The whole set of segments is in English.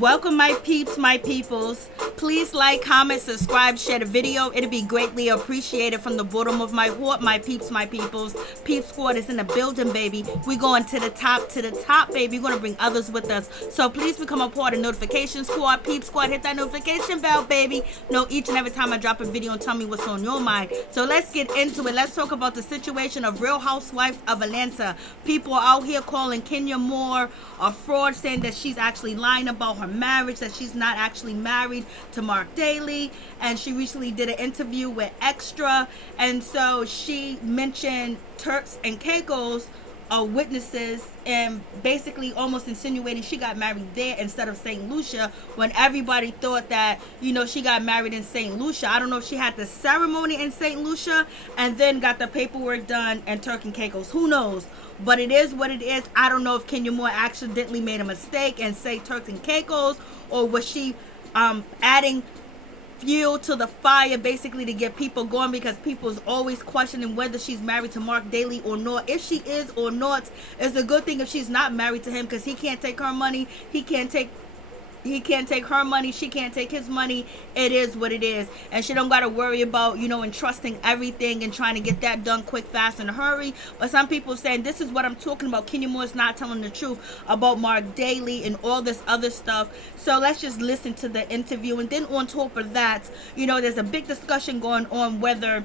Welcome, my peeps, my peoples. Please like, comment, subscribe, share the video. It'll be greatly appreciated from the bottom of my heart, my peeps, my peoples. Peep Squad is in the building, baby. We're going to the top, baby. We're going to bring others with us. So please become a part of Notification Squad. Peep Squad, hit that notification bell, baby. Know each and every time I drop a video and tell me what's on your mind. So let's get into it. Let's talk about the situation of Real Housewives of Atlanta. People are out here calling Kenya Moore a fraud, saying that she's actually lying about her marriage, that she's not actually married to Mark Daly. And she recently did an interview with Extra, and so she mentioned Turks and Caicos are witnesses, and basically almost insinuating she got married there instead of St. Lucia, when everybody thought that, she got married in St. Lucia. I don't know if she had the ceremony in St. Lucia and then got the paperwork done in Turk and Caicos. Who knows? But it is what it is. I don't know if Kenya Moore accidentally made a mistake and say Turks and Caicos, or was she adding fuel to the fire basically to get people going, because people's always questioning whether she's married to Mark Daly or not. If she is or not, it's a good thing if she's not married to him, because he can't take her money, he can't take her money, she can't take his money. It is what it is, and she don't gotta worry about entrusting everything and trying to get that done quick, fast, in a hurry. But some people saying this is what I'm talking about. Kenya Moore's not telling the truth about Mark Daly and all this other stuff. So let's just listen to the interview, and then on top of that, there's a big discussion going on whether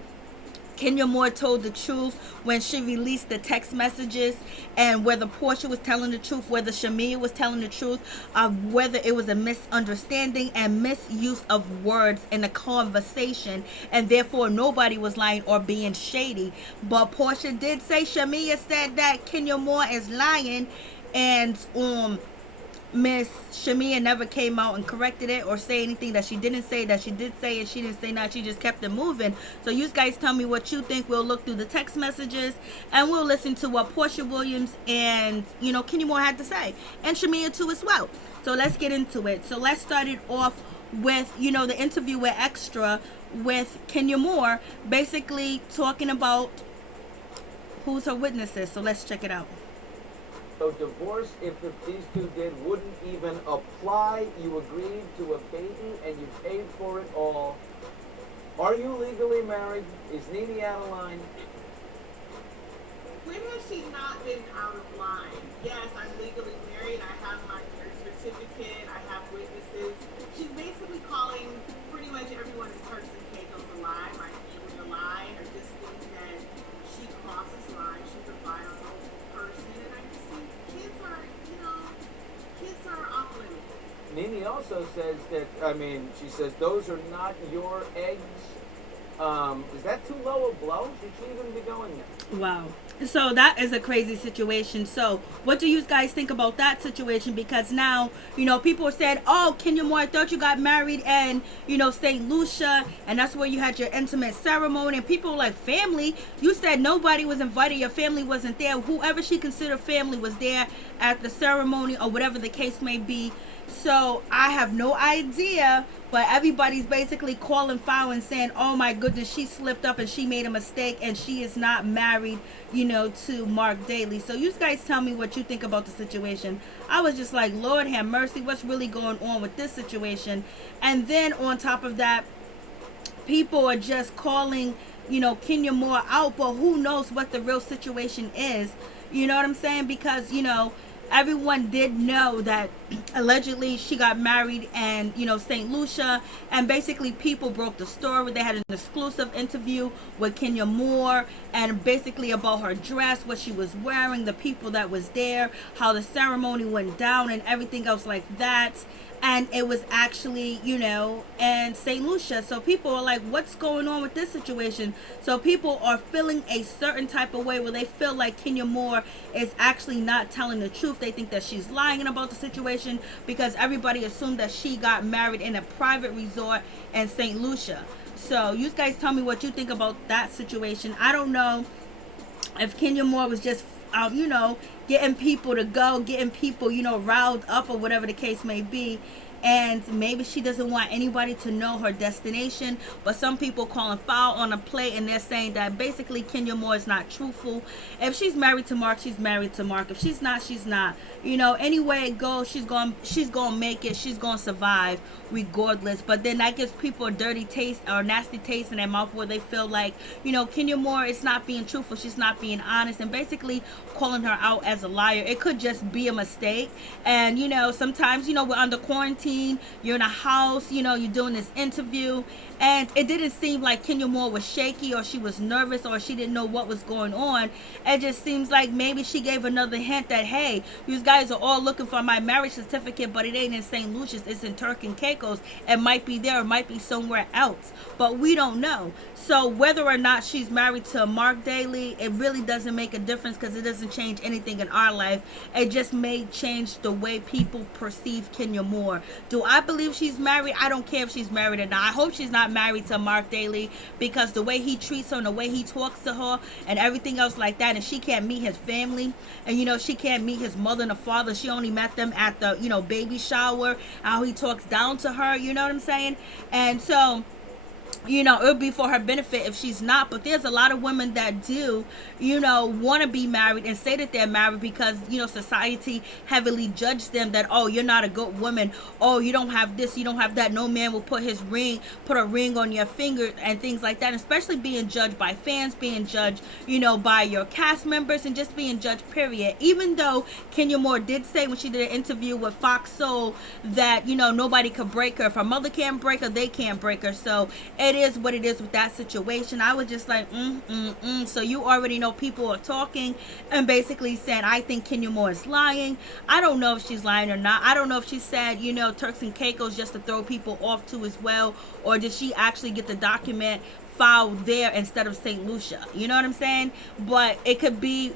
Kenya Moore told the truth when she released the text messages, and whether Porsha was telling the truth, whether Shamea was telling the truth, whether it was a misunderstanding and misuse of words in a conversation, and therefore nobody was lying or being shady. But Porsha did say, Shamea said that Kenya Moore is lying, and Miss Shamea never came out and corrected it or say anything that she didn't say, that she did say, and she didn't say not. She just kept it moving. So you guys tell me what you think. We'll look through the text messages and we'll listen to what Porsha Williams and Kenya Moore had to say, and Shamea too as well. So let's get into it. So let's start it off with the interview with Extra with Kenya Moore, basically talking about who's her witnesses. So let's check it out. So divorce, if these two did, wouldn't even apply. You agreed to a baby and you paid for it all. Are you legally married? Is Nene out of line? When has she not been out of line? Yes, I'm legally married. I have my marriage certificate. I have witnesses. She's basically calling pretty much everyone in Turks and Caicos a lie, my family a lie, or just think that she crosses lines. She's a violent person, and I just think kids are off limits. Nene also says that, she says those are not your eggs. Is that too low a blow? Should she even be going there? Wow. So that is a crazy situation. So what do you guys think about that situation? Because now, people are saying, oh, Kenya Moore, I thought you got married in, St. Lucia, and that's where you had your intimate ceremony. And people are like, family? You said nobody was invited, your family wasn't there. Whoever she considered family was there at the ceremony, or whatever the case may be. So I have no idea, but everybody's basically calling foul and saying, oh my goodness, she slipped up and she made a mistake and she is not married, to Mark Daly. So you guys tell me what you think about the situation. I was just like, Lord have mercy, what's really going on with this situation? And then on top of that, people are just calling, Kenya Moore out, but who knows what the real situation is? You know what I'm saying? Because, everyone did know that allegedly she got married in, St. Lucia, and basically people broke the story. They had an exclusive interview with Kenya Moore, and basically about her dress, what she was wearing, the people that was there, how the ceremony went down, and everything else like that. And it was actually, in St. Lucia. So people are like, what's going on with this situation? So people are feeling a certain type of way where they feel like Kenya Moore is actually not telling the truth. They think that she's lying about the situation, because everybody assumed that she got married in a private resort in St. Lucia. So you guys tell me what you think about that situation. I don't know if Kenya Moore was just getting people to go, getting people, riled up, or whatever the case may be. and maybe she doesn't want anybody to know her destination. But some people calling foul on a play, and they're saying that basically Kenya Moore is not truthful. If she's married to Mark, she's married to Mark. If she's not, she's not. Any way it goes, she's going to make it. She's going to survive regardless. But then that gives people a dirty taste or nasty taste in their mouth, where they feel like, Kenya Moore is not being truthful. She's not being honest, and basically calling her out as a liar. It could just be a mistake. And sometimes we're under quarantine, you're in a house, you're doing this interview, and it didn't seem like Kenya Moore was shaky, or she was nervous, or she didn't know what was going on. It just seems like maybe she gave another hint that, hey, you guys are all looking for my marriage certificate, but it ain't in St. Lucia's, it's in Turk and Caicos. It might be there, it might be somewhere else, but we don't know. So whether or not she's married to Mark Daly, it really doesn't make a difference, because it doesn't change anything in our life. It just may change the way people perceive Kenya Moore. Do I believe she's married? I don't care if she's married or not. I hope she's not married to Mark Daly, because the way he treats her and the way he talks to her and everything else like that, and she can't meet his family, and she can't meet his mother and the father. She only met them at the baby shower, how he talks down to her, you know what I'm saying? And so it would be for her benefit if she's not. But there's a lot of women that do, want to be married and say that they're married, because, society heavily judged them that, oh, you're not a good woman. Oh, you don't have this, you don't have that. No man will put a ring on your finger and things like that. And especially being judged by fans, being judged, by your cast members, and just being judged, period. Even though Kenya Moore did say when she did an interview with Fox Soul that, nobody could break her. If her mother can't break her, they can't break her. So it is what it is with that situation. I was just like, So you already know people are talking and basically saying, I think Kenya Moore is lying. I don't know if she's lying or not. I don't know if she said, Turks and Caicos just to throw people off too as well, or did she actually get the document filed there instead of St. Lucia? You know what I'm saying? But it could be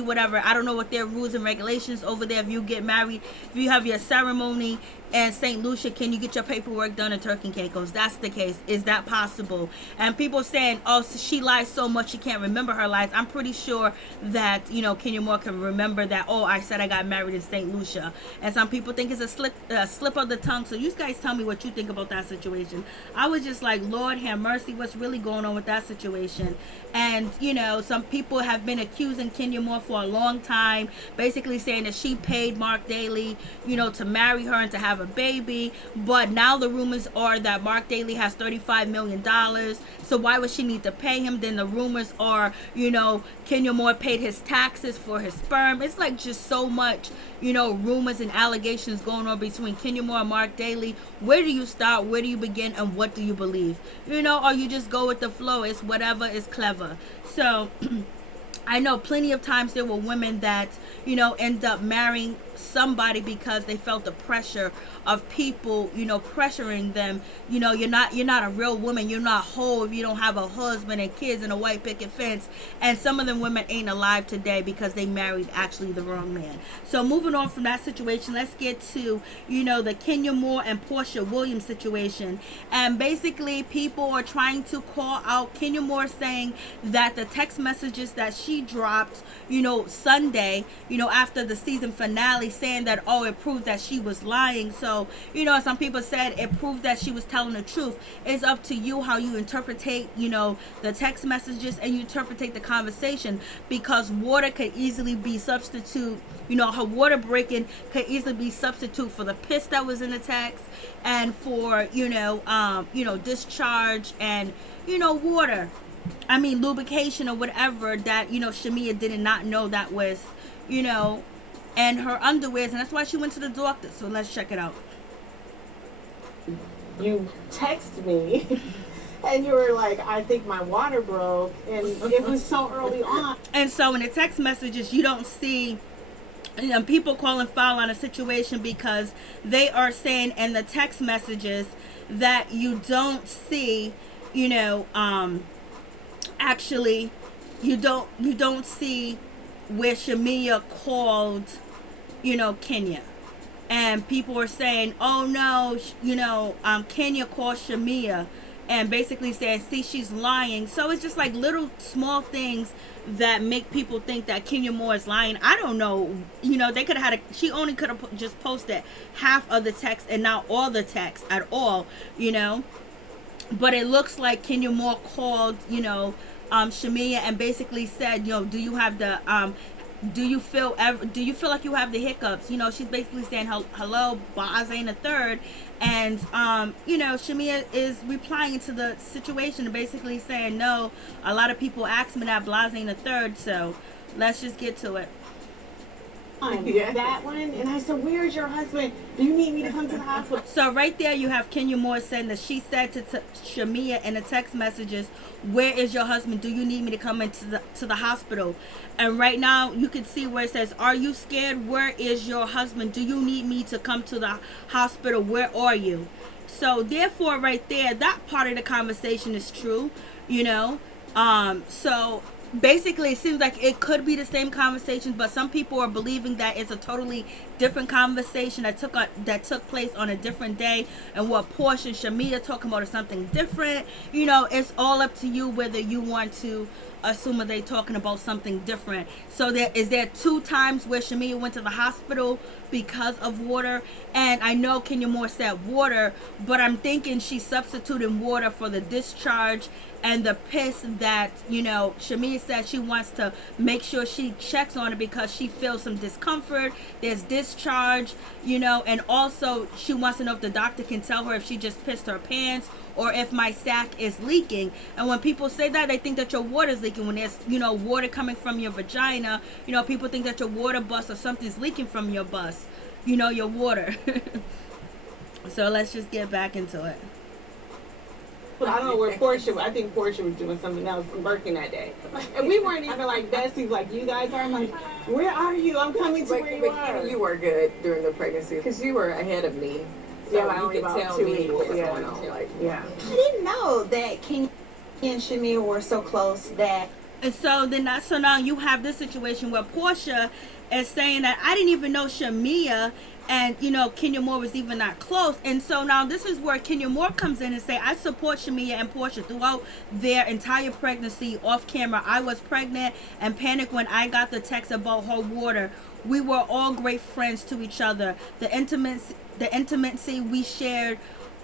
whatever. I don't know what their rules and regulations over there. If you get married, if you have your ceremony in St. Lucia, can you get your paperwork done in Turk and Caicos? That's the case. Is that possible? And people saying, oh, so she lies so much she can't remember her lies. I'm pretty sure that Kenya Moore can remember that. Oh, I said I got married in St. Lucia. And some people think it's a slip of the tongue. So you guys tell me what you think about that situation. I was just like, Lord have mercy, what's really going on with that situation? And some people have been accusing Kenya Moore for a long time, basically saying that she paid Mark Daly to marry her and to have a baby. But now the rumors are that Mark Daly has $35 million, so why would she need to pay him? Then the rumors are Kenya Moore paid his taxes for his sperm. It's like just so much rumors and allegations going on between Kenya Moore and Mark Daly. Where do you start? Where do you begin? And what do you believe? Or you just go with the flow. It's whatever is clever. So I know plenty of times there were women that, end up marrying somebody because they felt the pressure of people, pressuring them. You're not a real woman. You're not whole if you don't have a husband and kids and a white picket fence. And some of them women ain't alive today because they married actually the wrong man. So moving on from that situation, let's get to, the Kenya Moore and Porsha Williams situation. And basically people are trying to call out Kenya Moore, saying that the text messages that she dropped, Sunday, after the season finale, saying that, oh, it proved that she was lying. So, some people said it proved that she was telling the truth. It's up to you how you interpretate, the text messages, and you interpretate the conversation, because water could easily be substitute, her water breaking could easily be substitute for the piss that was in the text, and for, discharge, and, water. I mean, lubrication or whatever that, Shamea did not know that was, and her underwears, and that's why she went to the doctor. So let's check it out. You text me and you were like, I think my water broke, and it was so early on. And so in the text messages, you don't see people calling foul on a situation, because they are saying in the text messages that you don't see, actually, you don't see where Shamea called, Kenya. And people are saying, oh no, Kenya called Shamea, and basically said, see, she's lying. So it's just like little small things that make people think that Kenya Moore is lying. I don't know. You know, they could have she only could have just posted half of the text and not all the text at all, you know. But it looks like Kenya Moore called, you know, Shamea and basically said, you know, do you have the do you feel like you have the hiccups? You know, she's basically saying hello, Blase in the third, and you know, Shamea is replying to the situation and basically saying, no, a lot of people ask me that, Blase in the third, so let's just get to it. That one, and I said, where's your husband? Do you need me to come to the hospital? So right there you have Kenya Moore saying that she said to Shamea in the text messages, where is your husband? Do you need me to come into the hospital? And right now you can see where it says, are you scared? Where is your husband? Do you need me to come to the hospital? Where are you? So therefore right there, that part of the conversation is true, you know. So basically it seems like it could be the same conversation, but some people are believing that it's a totally different conversation that took place on a different day, and what Porsha and Shamea talking about is something different. You know, it's all up to you whether you want to assume that they talking about something different. So there 2 times where Shamea went to the hospital because of water, and I know Kenya Moore said water, but I'm thinking she's substituting water for the discharge and the piss that, you know, Shamea said she wants to make sure she checks on it because she feels some discomfort. There's discharge, you know, and also she wants to know if the doctor can tell her if she just pissed her pants or if my sac is leaking. And when people say that, they think that your water is leaking. When there's, you know, water coming from your vagina, you know, people think that your water bus or something's leaking from your bus, you know, your water. So let's just get back into it. But I don't know where Porsha. I think Porsha was doing something else working that day, and we weren't even like besties like you guys are. I'm like, where are you? I'm coming to where you are. You were good during the pregnancy because you were ahead of me. So Yeah, you could tell me what was going on. Like, yeah. I didn't know that Kenya and Shamea were so close that. And so now you have this situation where Porsha is saying that I didn't even know Shamea and, you know, Kenya Moore was even not close. And so now this is where Kenya Moore comes in and say, I support Shamea and Porsha throughout their entire pregnancy. Off camera, I was pregnant and panicked when I got the text about her water. We were all great friends to each other. The intimacy we shared,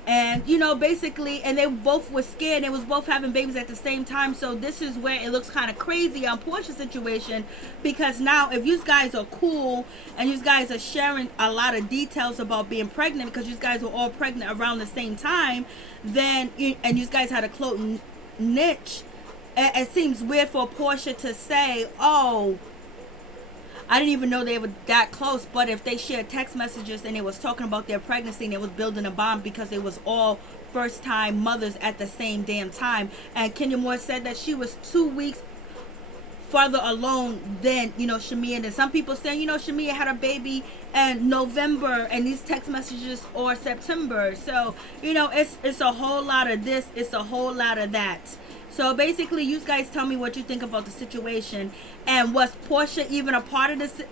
and, you know, basically, and they both were scared. They was both having babies at the same time. So this is where it looks kind of crazy on Porsha's situation, because now if you guys are cool and you guys are sharing a lot of details about being pregnant, because you guys were all pregnant around the same time, then and you guys had a close niche, it seems weird for Porsha to say, oh, I didn't even know they were that close. But if they shared text messages and they was talking about their pregnancy and they was building a bond because they was all first time mothers at the same damn time. And Kenya Moore said that she was 2 weeks further along than, you know, Shamea. And some people saying, you know, Shamea had a baby in November and these text messages are September. So, you know, it's a whole lot of this, it's a whole lot of that. So basically, you guys tell me what you think about the situation. And was Porsha even a part of this?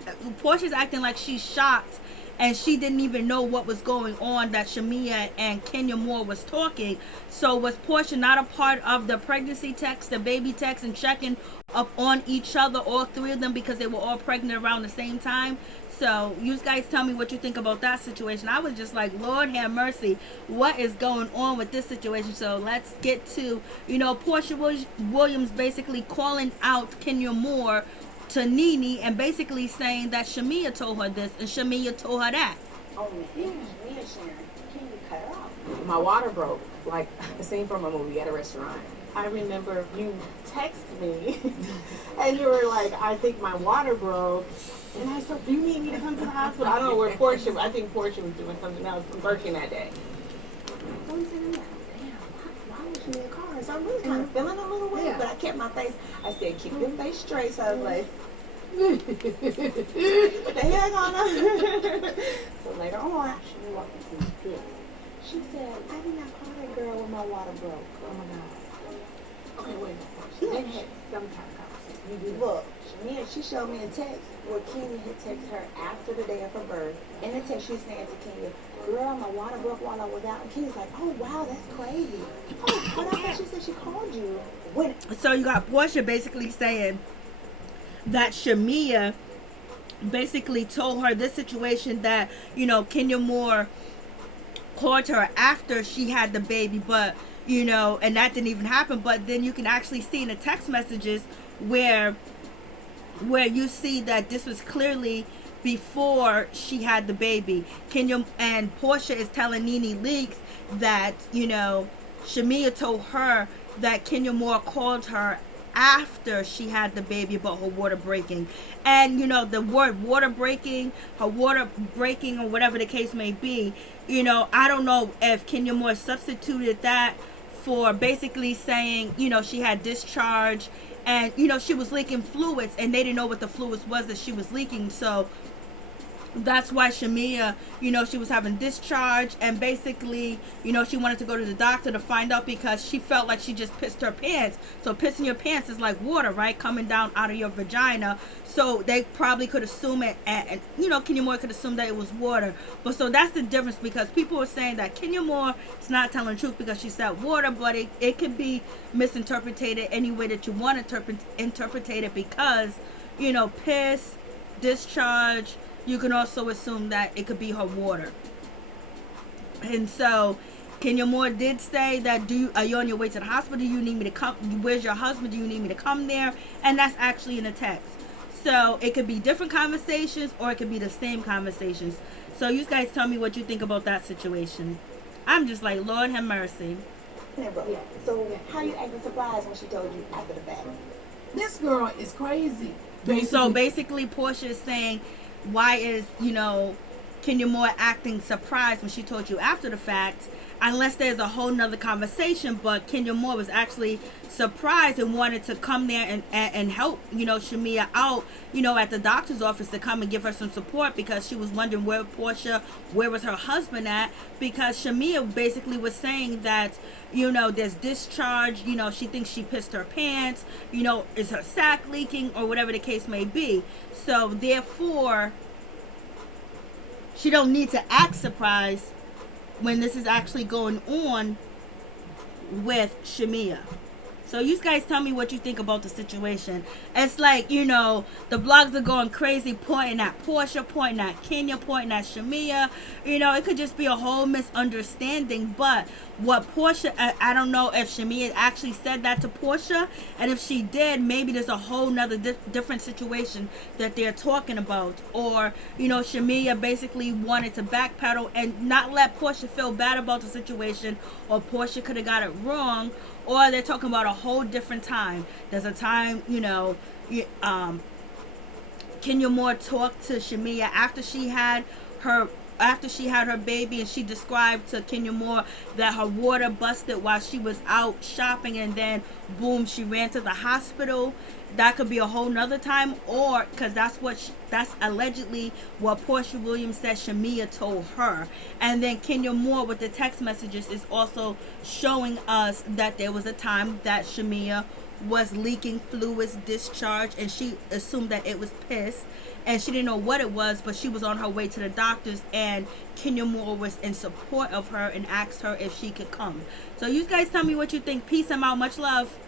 Porsha's acting like she's shocked and she didn't even know what was going on, that Shamea and Kenya Moore was talking. So was Porsha not a part of the pregnancy text, the baby text, and checking up on each other, all 3 of them, because they were all pregnant around the same time? So you guys tell me what you think about that situation. I was just like, Lord have mercy, what is going on with this situation? So let's get to, you know, Porsha Williams basically calling out Kenya Moore to Nene and basically saying that Shamea told her this and Shamea told her that. Oh, yeah, Sharon, can you cut her off? my water broke, like a scene from a movie at a restaurant. I remember you text me and you were like, I think my water broke. And I said, do you need me to come to the hospital? I don't know where Porsha, I think Porsha was doing something else, working that day. So I'm saying, damn, why was you in the car? So I'm really kind of feeling a little weird, but I kept my face. I said, keep your face straight. So I was like, what the hell going on? So later on, she walked me through this. She said, I did not call that girl when my water broke. Oh my God. Okay, wait. She then had some kind of conversation. Look, Yeah, she showed me a text where Kenya had texted her after the day of her birth. In the text, she's saying to Kenya, girl, my water broke while I was out. And Kenya's like, oh, wow, that's crazy. Oh, but I thought she said she called you. When? So you got Porsha basically saying that Shamea basically told her this situation that, you know, Kenya Moore called her after she had the baby, but, you know, and that didn't even happen. But then you can actually see in the text messages where you see that this was clearly before she had the baby. Kenya and Porsha is telling Nene Leakes that, you know, Shamea told her that Kenya Moore called her after she had the baby about her water breaking. And, you know, the word water breaking, her water breaking, or whatever the case may be, you know, I don't know if Kenya Moore substituted that for basically saying, you know, she had discharge and, you know, she was leaking fluids and they didn't know what the fluids was that she was leaking. So that's why Shamea, you know, she was having discharge, and basically, you know, she wanted to go to the doctor to find out because she felt like she just pissed her pants. So pissing your pants is like water, right? Coming down out of your vagina. So they probably could assume it, and you know, Kenya Moore could assume that it was water. But so that's the difference, because people were saying that Kenya Moore is not telling the truth because she said water, but it could be misinterpreted any way that you want to interpret it, because, you know, piss, discharge, you can also assume that it could be her water. And so Kenya Moore did say that, are you on your way to the hospital? Do you need me to come? Where's your husband? Do you need me to come there? And that's actually in the text. So it could be different conversations or it could be the same conversations. So you guys tell me what you think about that situation. I'm just like, Lord have mercy. So how you acting surprised when she told you after the fact? This girl is crazy. So basically Porsha is saying, why is, you know, Kenya Moore acting surprised when she told you after the fact, unless there's a whole nother conversation. But Kenya Moore was actually surprised and wanted to come there and help, you know, Shamea out, you know, at the doctor's office, to come and give her some support, because she was wondering where was her husband at, because Shamea basically was saying that, you know, there's discharge, you know, she thinks she pissed her pants, you know, is her sack leaking, or whatever the case may be. So therefore, she don't need to act surprised when this is actually going on with Shamea. So you guys tell me what you think about the situation. It's like, you know, the blogs are going crazy, pointing at Porsha, pointing at Kenya, pointing at Shamea. You know, it could just be a whole misunderstanding. But what Porsha, I don't know if Shamea actually said that to Porsha. And if she did, maybe there's a whole nother different situation that they're talking about. Or, you know, Shamea basically wanted to backpedal and not let Porsha feel bad about the situation. Or Porsha could have got it wrong. Or they're talking about a whole different time. There's a time, you know, Kenya Moore talked to Shamea after she had her baby, and she described to Kenya Moore that her water busted while she was out shopping, and then boom, she ran to the hospital. That could be a whole nother time, or because that's allegedly what Porsha Williams said Shamea told her. And then Kenya Moore with the text messages is also showing us that there was a time that Shamea was leaking fluids, discharge, and she assumed that it was piss, and she didn't know what it was, but she was on her way to the doctors, and Kenya Moore was in support of her and asked her if she could come. So you guys tell me what you think. Peace. I'm out. Much love.